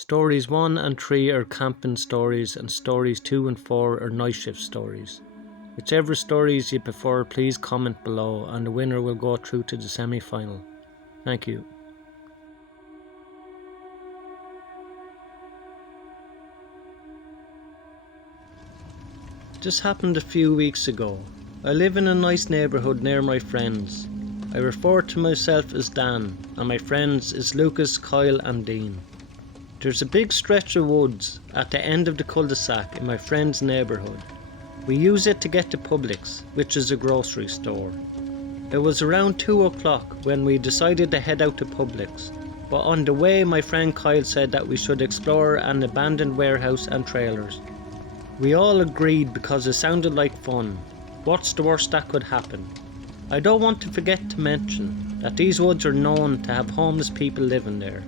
Stories 1 and 3 are camping stories, and stories 2 and 4 are night shift stories. Whichever stories you prefer, please comment below and the winner will go through to the semi-final. Thank you. This happened a few weeks ago. I live in a nice neighbourhood near my friends. I refer to myself as Dan and my friends is Lucas, Kyle and Dean. There's a big stretch of woods at the end of the cul-de-sac in my friend's neighbourhood. We use it to get to Publix, which is a grocery store. It was around 2 o'clock when we decided to head out to Publix, but on the way my friend Kyle said that we should explore an abandoned warehouse and trailers. We all agreed because it sounded like fun. What's the worst that could happen? I don't want to forget to mention that these woods are known to have homeless people living there.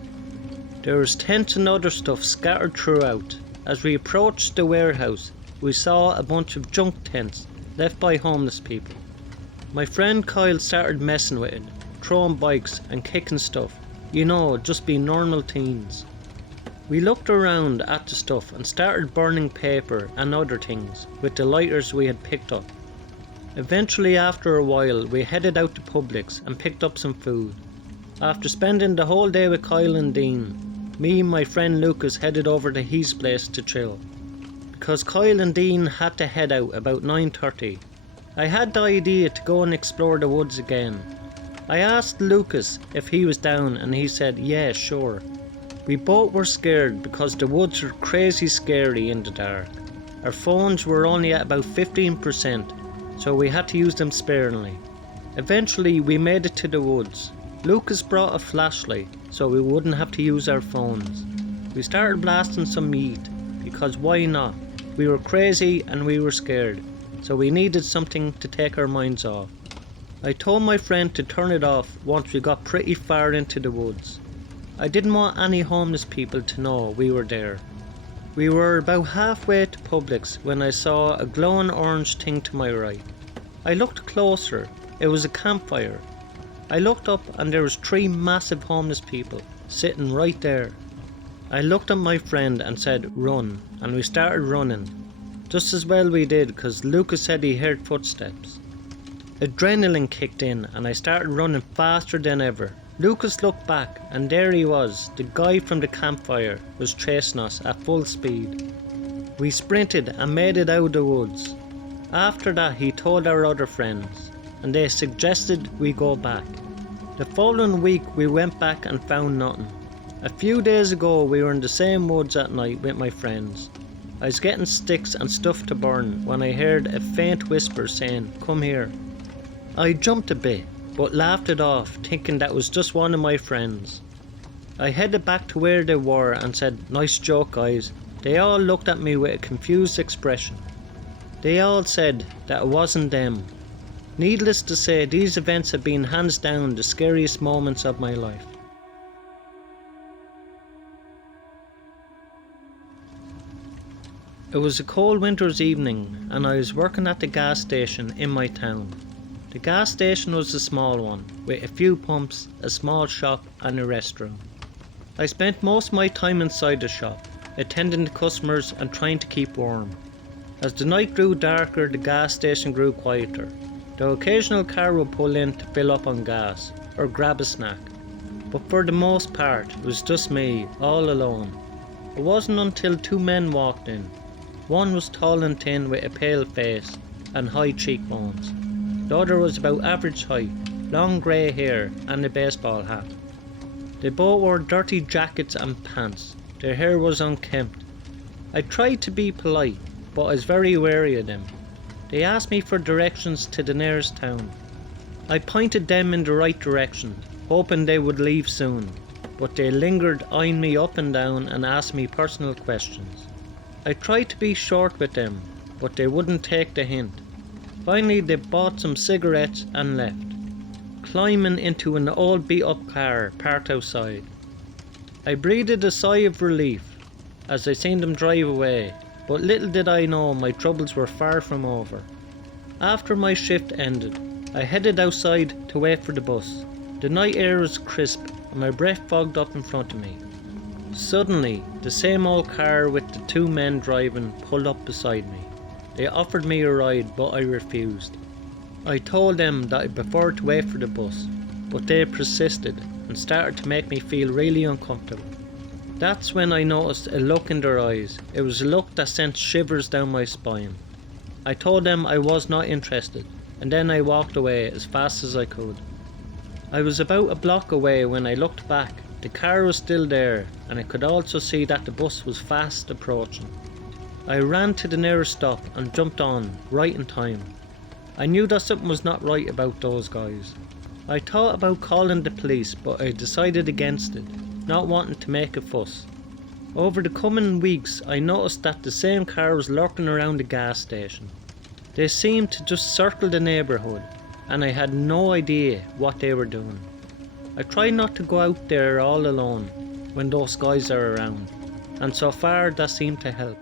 There was tents and other stuff scattered throughout. As we approached the warehouse, we saw a bunch of junk tents left by homeless people. My friend Kyle started messing with it, throwing bikes and kicking stuff. You know, just being normal teens. We looked around at the stuff and started burning paper and other things with the lighters we had picked up. Eventually, after a while, we headed out to Publix and picked up some food. After spending the whole day with Kyle and Dean, me and my friend Lucas headed over to his place to chill. Because Kyle and Dean had to head out about 9:30, I had the idea to go and explore the woods again. I asked Lucas if he was down and he said yeah, sure. We both were scared because the woods were crazy scary in the dark. Our phones were only at about 15%, so we had to use them sparingly. Eventually we made it to the woods. Lucas brought a flashlight so we wouldn't have to use our phones. We started blasting some meat because why not? We were crazy and we were scared, so we needed something to take our minds off. I told my friend to turn it off once we got pretty far into the woods. I didn't want any homeless people to know we were there. We were about halfway to Publix when I saw a glowing orange thing to my right. I looked closer. It was a campfire. I looked up and there was 3 massive homeless people sitting right there. I looked at my friend and said run, and we started running. Just as well we did because Lucas said he heard footsteps. Adrenaline kicked in and I started running faster than ever. Lucas looked back and there he was. The guy from the campfire was chasing us at full speed. We sprinted and made it out of the woods. After that he told our other friends and they suggested we go back. The following week we went back and found nothing. A few days ago we were in the same woods at night with my friends. I was getting sticks and stuff to burn when I heard a faint whisper saying, "Come here." I jumped a bit but laughed it off, thinking that was just one of my friends. I headed back to where they were and said, "Nice joke guys." They all looked at me with a confused expression. They all said that it wasn't them. Needless to say, these events have been hands down the scariest moments of my life. It was a cold winter's evening and I was working at the gas station in my town. The gas station was a small one, with a few pumps, a small shop and a restroom. I spent most of my time inside the shop, attending to customers and trying to keep warm. As the night grew darker, the gas station grew quieter. The occasional car would pull in to fill up on gas, or grab a snack. But for the most part, it was just me, all alone. It wasn't until 2 men walked in. One was tall and thin with a pale face and high cheekbones. The other was about average height, long grey hair and a baseball hat. They both wore dirty jackets and pants. Their hair was unkempt. I tried to be polite, but I was very wary of them. They asked me for directions to the nearest town. I pointed them in the right direction, hoping they would leave soon, but they lingered eyeing me up and down and asked me personal questions. I tried to be short with them, but they wouldn't take the hint. Finally they bought some cigarettes and left, climbing into an old beat up car parked outside. I breathed a sigh of relief as I seen them drive away, but little did I know my troubles were far from over. After my shift ended, I headed outside to wait for the bus. The night air was crisp and my breath fogged up in front of me. Suddenly, the same old car with the two men driving pulled up beside me. They offered me a ride, but I refused. I told them that I preferred to wait for the bus, but they persisted and started to make me feel really uncomfortable. That's when I noticed a look in their eyes. It was a look that sent shivers down my spine. I told them I was not interested, and then I walked away as fast as I could. I was about a block away when I looked back. The car was still there, and I could also see that the bus was fast approaching. I ran to the nearest stop and jumped on, right in time. I knew that something was not right about those guys. I thought about calling the police, but I decided against it, not wanting to make a fuss. Over the coming weeks, I noticed that the same car was lurking around the gas station. They seemed to just circle the neighbourhood, and I had no idea what they were doing. I try not to go out there all alone when those guys are around, and so far that seemed to help.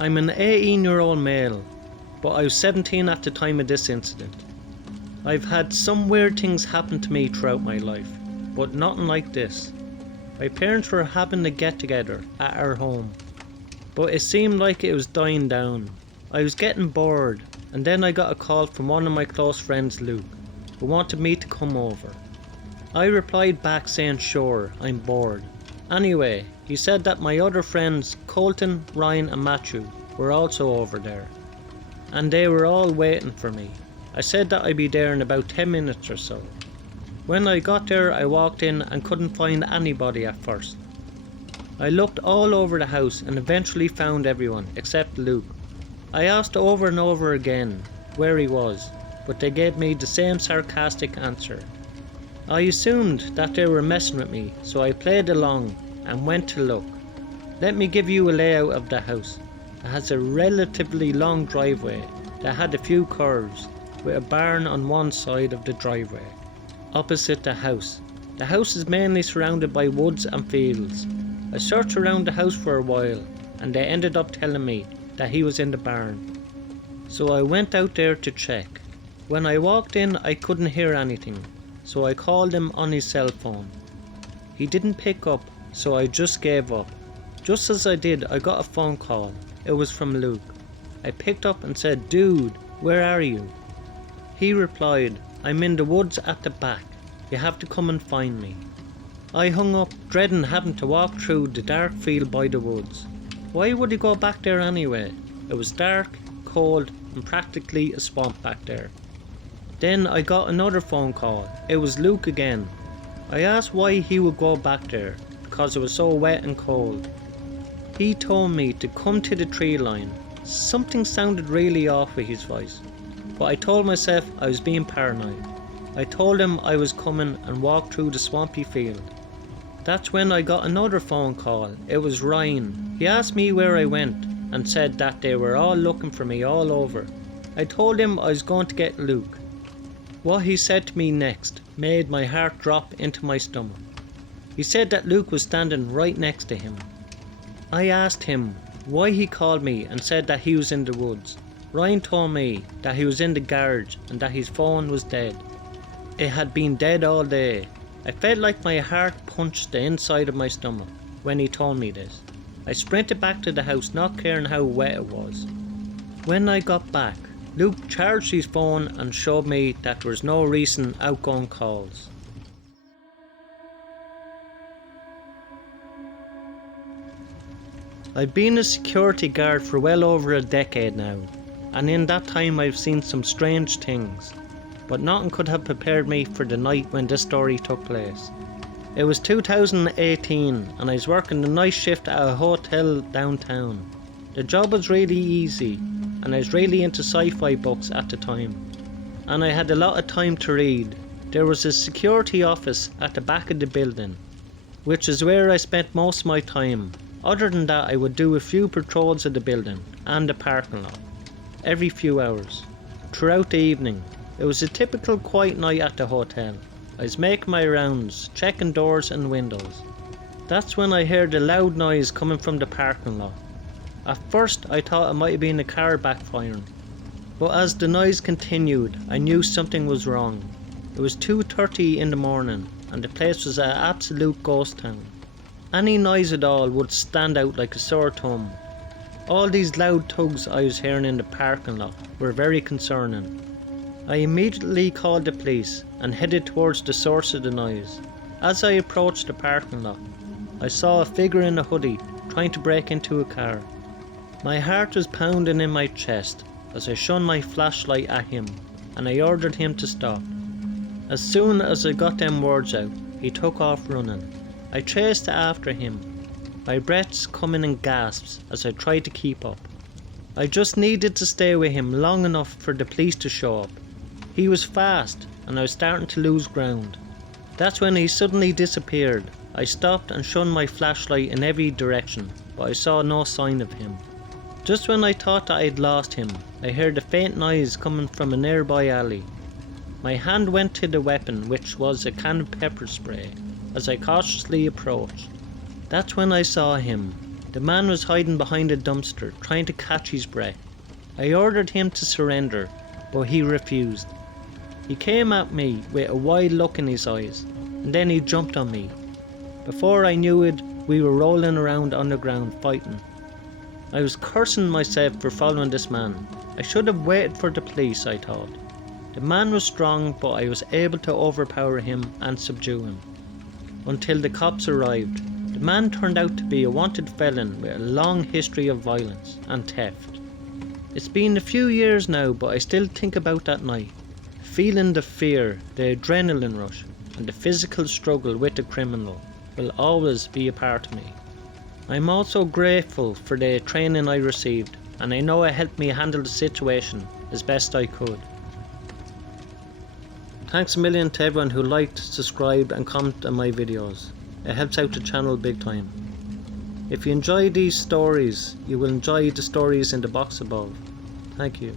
I'm an 18-year-old male, but I was 17 at the time of this incident. I've had some weird things happen to me throughout my life, but nothing like this. My parents were having a get-together at our home, but it seemed like it was dying down. I was getting bored, and then I got a call from one of my close friends, Luke, who wanted me to come over. I replied back saying sure, I'm bored. Anyway, he said that my other friends, Colton, Ryan and Matthew, were also over there, and they were all waiting for me. I said that I'd be there in about 10 minutes or so. When I got there, I walked in and couldn't find anybody at first. I looked all over the house and eventually found everyone except Luke. I asked over and over again where he was, but they gave me the same sarcastic answer. I assumed that they were messing with me, so I played along and went to look. Let me give you a layout of the house. It has a relatively long driveway that had a few curves, with a barn on one side of the driveway, opposite the house. The house is mainly surrounded by woods and fields. I searched around the house for a while, and they ended up telling me that he was in the barn. So I went out there to check. When I walked in, I couldn't hear anything, so I called him on his cell phone. He didn't pick up, so I just gave up. Just as I did, I got a phone call. It was from Luke. I picked up and said, "Dude, where are you?" He replied, "I'm in the woods at the back. You have to come and find me." I hung up, dreading having to walk through the dark field by the woods. Why would he go back there anyway? It was dark, cold, and practically a swamp back there. Then I got another phone call. It was Luke again. I asked why he would go back there, because it was so wet and cold. He told me to come to the tree line. Something sounded really off with his voice, but I told myself I was being paranoid. I told him I was coming and walked through the swampy field. That's when I got another phone call. It was Ryan. He asked me where I went and said that they were all looking for me all over. I told him I was going to get Luke. What he said to me next made my heart drop into my stomach. He said that Luke was standing right next to him. I asked him why he called me and said that he was in the woods. Ryan told me that he was in the garage and that his phone was dead. It had been dead all day. I felt like my heart punched the inside of my stomach when he told me this. I sprinted back to the house, not caring how wet it was. When I got back, Luke charged his phone and showed me that there was no recent outgoing calls. I've been a security guard for well over a decade now, and in that time I've seen some strange things, but nothing could have prepared me for the night when this story took place. It was 2018 and I was working the night shift at a hotel downtown. The job was really easy and I was really into sci-fi books at the time, and I had a lot of time to read. There was a security office at the back of the building, which is where I spent most of my time. Other than that, I would do a few patrols of the building and the parking lot every few hours throughout the evening. It was a typical quiet night at the hotel. I was making my rounds, checking doors and windows. That's when I heard a loud noise coming from the parking lot. At first I thought it might have been a car backfiring, but as the noise continued I knew something was wrong. It was 2:30 in the morning and the place was an absolute ghost town. Any noise at all would stand out like a sore thumb. All these loud tugs I was hearing in the parking lot were very concerning. I immediately called the police and headed towards the source of the noise. As I approached the parking lot, I saw a figure in a hoodie trying to break into a car. My heart was pounding in my chest as I shone my flashlight at him and I ordered him to stop. As soon as I got them words out, he took off running. I chased after him, my breaths coming in gasps as I tried to keep up. I just needed to stay with him long enough for the police to show up. He was fast and I was starting to lose ground. That's when he suddenly disappeared. I stopped and shone my flashlight in every direction, but I saw no sign of him. Just when I thought that I'd lost him, I heard a faint noise coming from a nearby alley. My hand went to the weapon, which was a can of pepper spray, as I cautiously approached. That's when I saw him. The man was hiding behind a dumpster, trying to catch his breath. I ordered him to surrender, but he refused. He came at me with a wide look in his eyes, and then he jumped on me. Before I knew it, we were rolling around on the ground fighting. I was cursing myself for following this man. I should have waited for the police, I thought. The man was strong, but I was able to overpower him and subdue him. Until the cops arrived. The man turned out to be a wanted felon with a long history of violence and theft. It's been a few years now, but I still think about that night. Feeling the fear, the adrenaline rush, and the physical struggle with the criminal will always be a part of me. I'm also grateful for the training I received, and I know it helped me handle the situation as best I could. Thanks a million to everyone who liked, subscribed and commented on my videos. It helps out the channel big time. If you enjoy these stories, you will enjoy the stories in the box above. Thank you.